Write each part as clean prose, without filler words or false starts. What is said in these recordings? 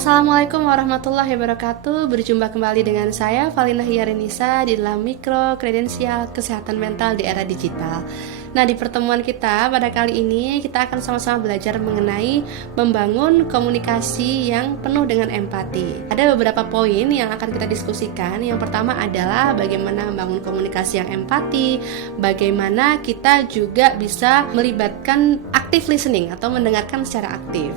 Assalamualaikum warahmatullahi wabarakatuh. Berjumpa kembali dengan saya Valina Hiarinisa di dalam mikro kredensial kesehatan mental di era digital. Nah, di pertemuan kita pada kali ini kita akan sama-sama belajar mengenai membangun komunikasi yang penuh dengan empati. Ada beberapa poin yang akan kita diskusikan. Yang pertama adalah bagaimana membangun komunikasi yang empati, bagaimana kita juga bisa melibatkan active listening atau mendengarkan secara aktif.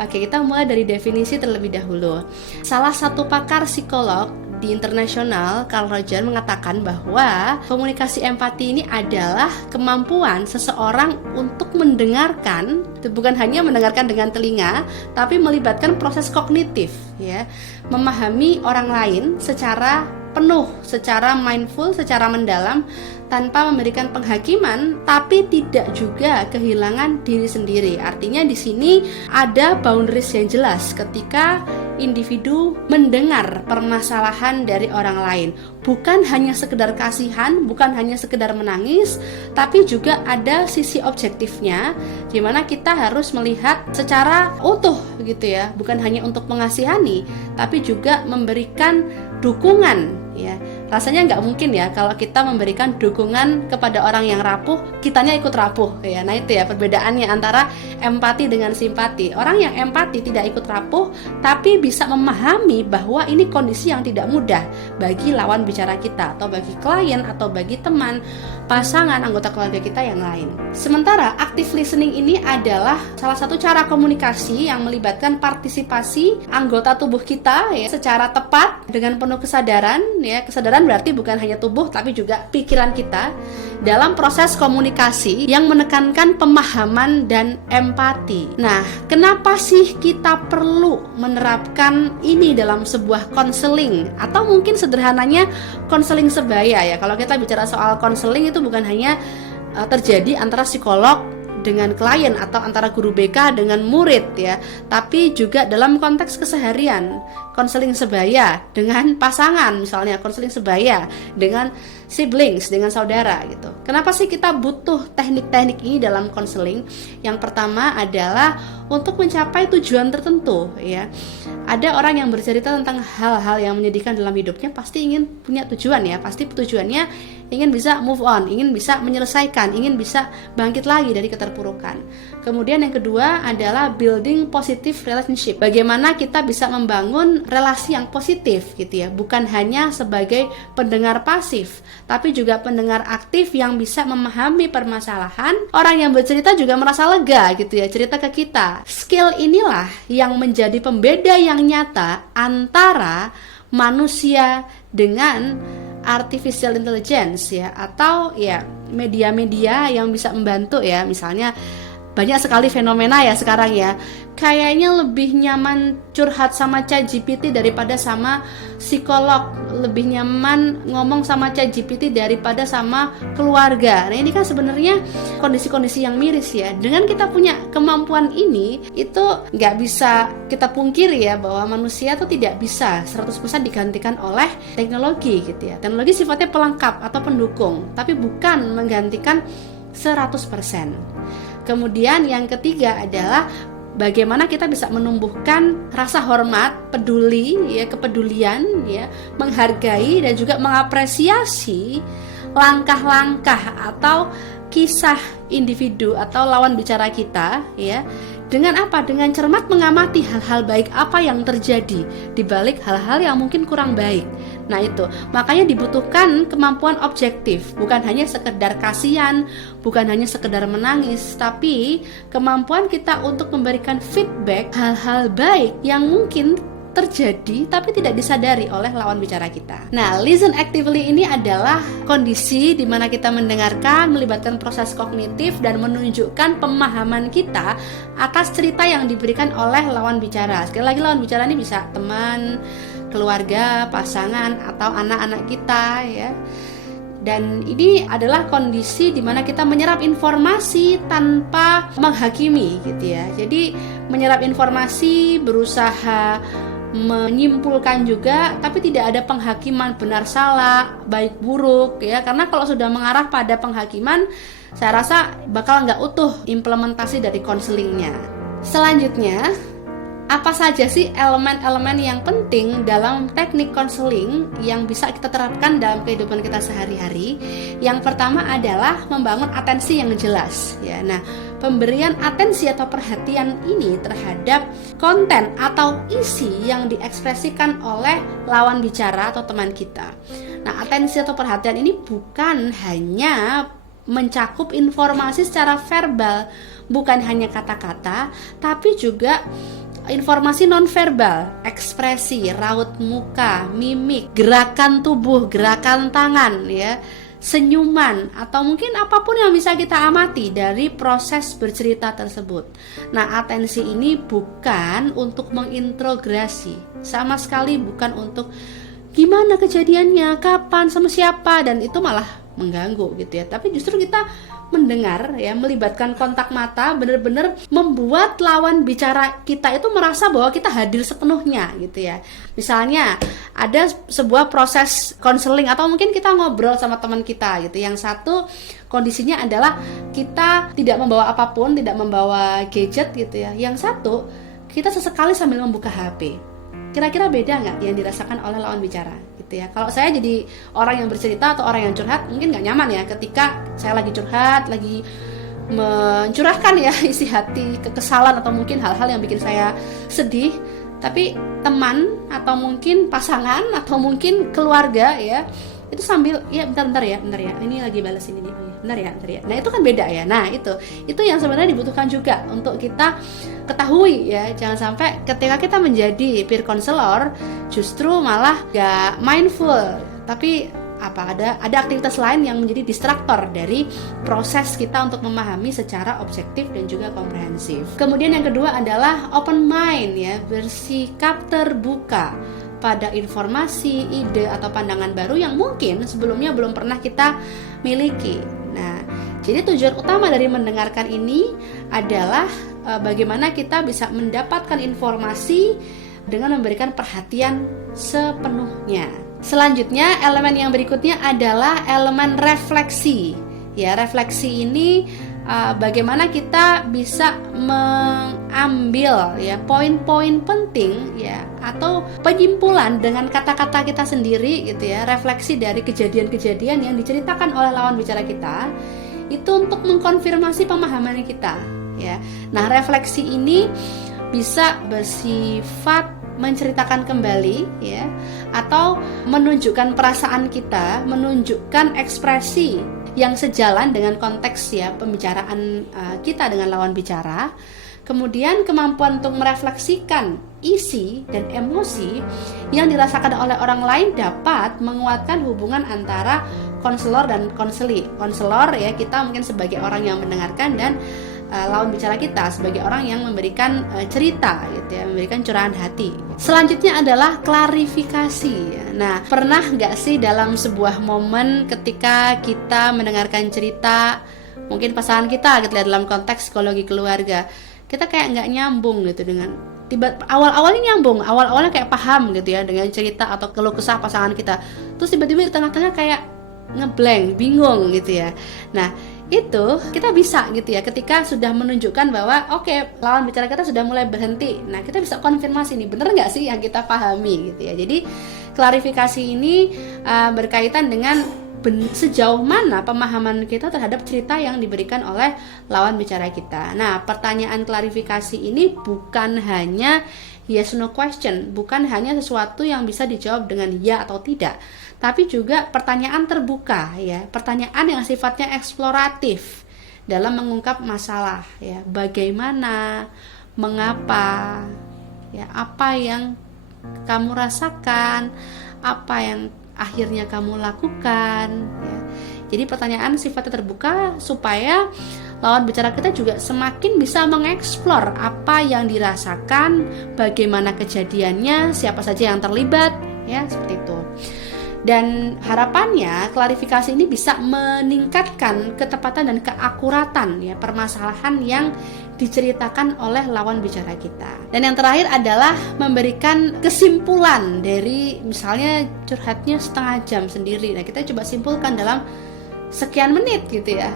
Oke, kita mulai dari definisi terlebih dahulu. Salah satu pakar psikolog di internasional, Carl Rogers, mengatakan bahwa komunikasi empati ini adalah kemampuan seseorang untuk mendengarkan, bukan hanya mendengarkan dengan telinga, tapi melibatkan proses kognitif, ya, memahami orang lain secara penuh, secara mindful, secara mendalam, tanpa memberikan penghakiman, tapi tidak juga kehilangan diri sendiri. Artinya di sini ada boundaries yang jelas ketika individu mendengar permasalahan dari orang lain. Bukan hanya sekedar kasihan, bukan hanya sekedar menangis, tapi juga ada sisi objektifnya, di mana kita harus melihat secara utuh gitu ya, bukan hanya untuk mengasihani, tapi juga memberikan dukungan, ya. Rasanya nggak mungkin ya kalau kita memberikan dukungan kepada orang yang rapuh, kitanya ikut rapuh, ya. Nah itu ya perbedaannya antara empati dengan simpati. Orang yang empati tidak ikut rapuh, tapi bisa memahami bahwa ini kondisi yang tidak mudah bagi lawan bicara kita, atau bagi klien, atau bagi teman, pasangan, anggota keluarga kita yang lain. Sementara active listening ini adalah salah satu cara komunikasi yang melibatkan partisipasi anggota tubuh kita, ya, secara tepat dengan penuh kesadaran, ya. Kesadaran berarti bukan hanya tubuh tapi juga pikiran kita dalam proses komunikasi yang menekankan pemahaman dan empati. Nah, kenapa sih kita perlu menerapkan ini dalam sebuah konseling, atau mungkin sederhananya konseling sebaya, ya. Kalau kita bicara soal konseling itu bukan hanya terjadi antara psikolog dengan klien atau antara guru BK dengan murid, ya, tapi juga dalam konteks keseharian, konseling sebaya dengan pasangan, misalnya konseling sebaya dengan siblings, dengan saudara gitu. Kenapa sih kita butuh teknik-teknik ini dalam konseling? Yang pertama adalah untuk mencapai tujuan tertentu, ya. Ada orang yang bercerita tentang hal-hal yang menyedihkan dalam hidupnya, pasti ingin punya tujuan, ya. Pasti tujuannya ingin bisa move on, ingin bisa menyelesaikan, ingin bisa bangkit lagi dari keterpurukan. Kemudian yang kedua adalah building positive relationship. Bagaimana kita bisa membangun relasi yang positif gitu ya, bukan hanya sebagai pendengar pasif, tapi juga pendengar aktif yang bisa memahami permasalahan. Orang yang bercerita juga merasa lega gitu ya, cerita ke kita. Skill inilah yang menjadi pembeda yang nyata antara manusia dengan artificial intelligence, ya, atau ya media-media yang bisa membantu, ya. Misalnya banyak sekali fenomena ya sekarang, ya. Kayaknya lebih nyaman curhat sama ChatGPT daripada sama psikolog, lebih nyaman ngomong sama ChatGPT daripada sama keluarga. Nah, ini kan sebenarnya kondisi-kondisi yang miris, ya. Dengan kita punya kemampuan ini, itu nggak bisa kita pungkiri ya bahwa manusia itu tidak bisa 100% digantikan oleh teknologi gitu ya. Teknologi sifatnya pelengkap atau pendukung, tapi bukan menggantikan 100%. Kemudian yang ketiga adalah bagaimana kita bisa menumbuhkan rasa hormat, peduli, ya, kepedulian, ya, menghargai dan juga mengapresiasi langkah-langkah atau kisah individu atau lawan bicara kita, ya. Dengan apa? Dengan cermat mengamati hal-hal baik apa yang terjadi di balik hal-hal yang mungkin kurang baik. Nah itu, makanya dibutuhkan kemampuan objektif, bukan hanya sekedar kasihan, bukan hanya sekedar menangis, tapi kemampuan kita untuk memberikan feedback hal-hal baik yang mungkin terjadi tapi tidak disadari oleh lawan bicara kita. Nah, listen actively ini adalah kondisi di mana kita mendengarkan, melibatkan proses kognitif dan menunjukkan pemahaman kita atas cerita yang diberikan oleh lawan bicara. Sekali lagi, lawan bicara ini bisa teman, keluarga, pasangan, atau anak-anak kita, ya. Dan ini adalah kondisi di mana kita menyerap informasi tanpa menghakimi gitu ya. Jadi menyerap informasi, berusaha menyimpulkan juga, tapi tidak ada penghakiman benar salah, baik buruk, ya. Karena kalau sudah mengarah pada penghakiman, saya rasa bakal nggak utuh implementasi dari konselingnya. Selanjutnya Apa saja sih elemen-elemen yang penting dalam teknik konseling yang bisa kita terapkan dalam kehidupan kita sehari-hari? Yang pertama adalah membangun atensi yang jelas ya. Nah, pemberian atensi atau perhatian ini terhadap konten atau isi yang diekspresikan oleh lawan bicara atau teman kita. Nah, atensi atau perhatian ini bukan hanya mencakup informasi secara verbal, bukan hanya kata-kata, tapi juga informasi nonverbal, ekspresi, raut muka, mimik, gerakan tubuh, gerakan tangan ya, senyuman, atau mungkin apapun yang bisa kita amati dari proses bercerita tersebut. Nah, atensi ini bukan untuk mengintrogasi, sama sekali bukan untuk gimana kejadiannya, kapan, sama siapa, dan itu malah mengganggu gitu ya. Tapi justru kita mendengar ya, melibatkan kontak mata, benar-benar membuat lawan bicara kita itu merasa bahwa kita hadir sepenuhnya gitu ya. Misalnya ada sebuah proses konseling atau mungkin kita ngobrol sama teman kita gitu. Yang satu kondisinya adalah kita tidak membawa apapun, tidak membawa gadget gitu ya. Yang satu kita sesekali sambil membuka HP. Kira-kira beda nggak yang dirasakan oleh lawan bicara gitu ya? Kalau saya jadi orang yang bercerita atau orang yang curhat, mungkin nggak nyaman ya ketika saya lagi curhat, lagi mencurahkan ya isi hati, kekesalan atau mungkin hal-hal yang bikin saya sedih. Tapi teman atau mungkin pasangan atau mungkin keluarga ya, itu sambil ya bentar ya, ini lagi balas ini nih, bentar ya. Nah, itu kan beda ya. Nah, itu yang sebenarnya dibutuhkan juga untuk kita ketahui ya. Jangan sampai ketika kita menjadi peer counselor justru malah gak mindful, tapi ada aktivitas lain yang menjadi distraktor dari proses kita untuk memahami secara objektif dan juga komprehensif. Kemudian yang kedua adalah open mind ya, bersikap terbuka pada informasi, ide atau pandangan baru yang mungkin sebelumnya belum pernah kita miliki. Nah, jadi tujuan utama dari mendengarkan ini adalah bagaimana kita bisa mendapatkan informasi dengan memberikan perhatian sepenuhnya. Selanjutnya, elemen yang berikutnya adalah elemen refleksi. Ya, refleksi ini bagaimana kita bisa mengambil ya poin-poin penting ya atau penyimpulan dengan kata-kata kita sendiri gitu ya, refleksi dari kejadian-kejadian yang diceritakan oleh lawan bicara kita itu untuk mengkonfirmasi pemahaman kita ya. Nah, refleksi ini bisa bersifat menceritakan kembali ya, atau menunjukkan perasaan kita, menunjukkan ekspresi yang sejalan dengan konteks ya pembicaraan kita dengan lawan bicara. Kemudian kemampuan untuk merefleksikan isi dan emosi yang dirasakan oleh orang lain dapat menguatkan hubungan antara konselor dan konseli. Konselor ya, kita mungkin sebagai orang yang mendengarkan, dan lawan bicara kita sebagai orang yang memberikan cerita gitu ya, memberikan curahan hati. Selanjutnya adalah klarifikasi. Nah, pernah nggak sih dalam sebuah momen ketika kita mendengarkan cerita mungkin pasangan kita gitu ya, dalam konteks psikologi keluarga, kita kayak nggak nyambung gitu dengan awalnya nyambung, awalnya kayak paham gitu ya dengan cerita atau keluh kesah pasangan kita, terus tiba-tiba di tengah-tengah kayak ngeblank, bingung gitu ya. Nah, itu kita bisa gitu ya, ketika sudah menunjukkan bahwa oke, lawan bicara kita sudah mulai berhenti. Nah, kita bisa konfirmasi nih, bener nggak sih yang kita pahami gitu ya. Jadi klarifikasi ini berkaitan dengan sejauh mana pemahaman kita terhadap cerita yang diberikan oleh lawan bicara kita. Nah, pertanyaan klarifikasi ini bukan hanya yes no question, bukan hanya sesuatu yang bisa dijawab dengan ya atau tidak, tapi juga pertanyaan terbuka ya, pertanyaan yang sifatnya eksploratif dalam mengungkap masalah ya, bagaimana, mengapa ya, apa yang kamu rasakan, apa yang akhirnya kamu lakukan ya. Jadi pertanyaan sifatnya terbuka supaya lawan bicara kita juga semakin bisa mengeksplor apa yang dirasakan, bagaimana kejadiannya, siapa saja yang terlibat ya, seperti itu. Dan harapannya klarifikasi ini bisa meningkatkan ketepatan dan keakuratan ya permasalahan yang diceritakan oleh lawan bicara kita. Dan yang terakhir adalah memberikan kesimpulan dari misalnya curhatnya setengah jam sendiri. Nah, kita coba simpulkan dalam sekian menit gitu ya,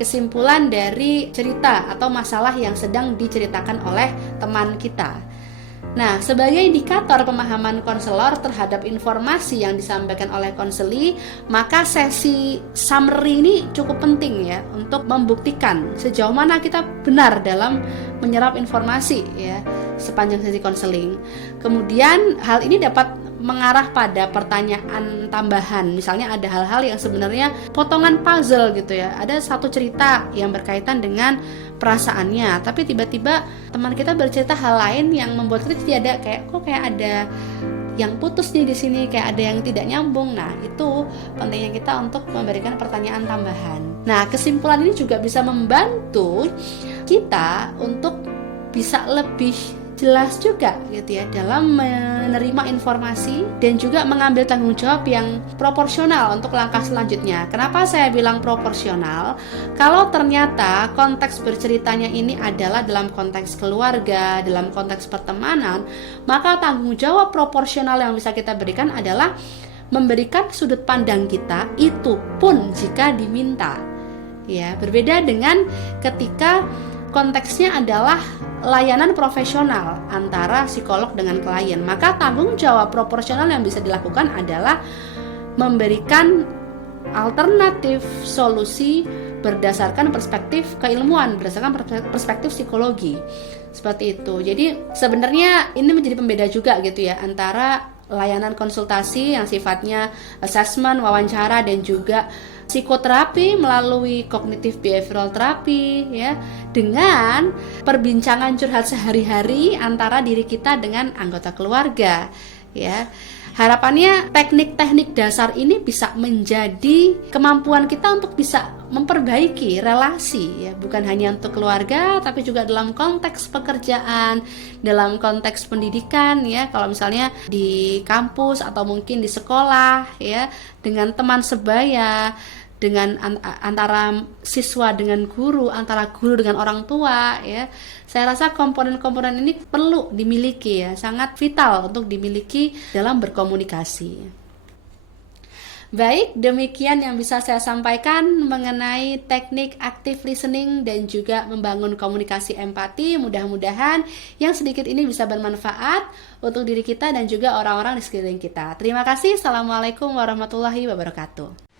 kesimpulan dari cerita atau masalah yang sedang diceritakan oleh teman kita. Nah, sebagai indikator pemahaman konselor terhadap informasi yang disampaikan oleh konseli, maka sesi summary ini cukup penting ya untuk membuktikan sejauh mana kita benar dalam menyerap informasi ya sepanjang sesi konseling. Kemudian hal ini dapat mengarah pada pertanyaan tambahan. Misalnya ada hal-hal yang sebenarnya potongan puzzle gitu ya. Ada satu cerita yang berkaitan dengan perasaannya, tapi tiba-tiba teman kita bercerita hal lain yang membuat kita tidak kayak ada yang putus nih di sini, kayak ada yang tidak nyambung. Nah, itu pentingnya kita untuk memberikan pertanyaan tambahan. Nah, kesimpulan ini juga bisa membantu kita untuk bisa lebih jelas juga gitu ya dalam menerima informasi dan juga mengambil tanggung jawab yang proporsional untuk langkah selanjutnya. Kenapa saya bilang proporsional? Kalau ternyata konteks berceritanya ini adalah dalam konteks keluarga, dalam konteks pertemanan, maka tanggung jawab proporsional yang bisa kita berikan adalah memberikan sudut pandang kita, itu pun jika diminta. Ya, berbeda dengan ketika konteksnya adalah layanan profesional antara psikolog dengan klien, maka tanggung jawab proporsional yang bisa dilakukan adalah memberikan alternatif solusi berdasarkan perspektif keilmuan, berdasarkan perspektif psikologi. Seperti itu. Jadi sebenarnya ini menjadi pembeda juga gitu ya antara layanan konsultasi yang sifatnya assessment, wawancara, dan juga psikoterapi melalui cognitive behavioral therapy ya, dengan perbincangan curhat sehari-hari antara diri kita dengan anggota keluarga ya. Harapannya teknik-teknik dasar ini bisa menjadi kemampuan kita untuk bisa memperbaiki relasi ya, bukan hanya untuk keluarga tapi juga dalam konteks pekerjaan, dalam konteks pendidikan ya, kalau misalnya di kampus atau mungkin di sekolah ya, dengan teman sebaya, dengan antara siswa dengan guru, antara guru dengan orang tua ya. Saya rasa komponen-komponen ini perlu dimiliki ya, sangat vital untuk dimiliki dalam berkomunikasi. Baik, demikian yang bisa saya sampaikan mengenai teknik active listening dan juga membangun komunikasi empati. Mudah-mudahan yang sedikit ini bisa bermanfaat untuk diri kita dan juga orang-orang di sekeliling kita. Terima kasih. Assalamualaikum warahmatullahi wabarakatuh.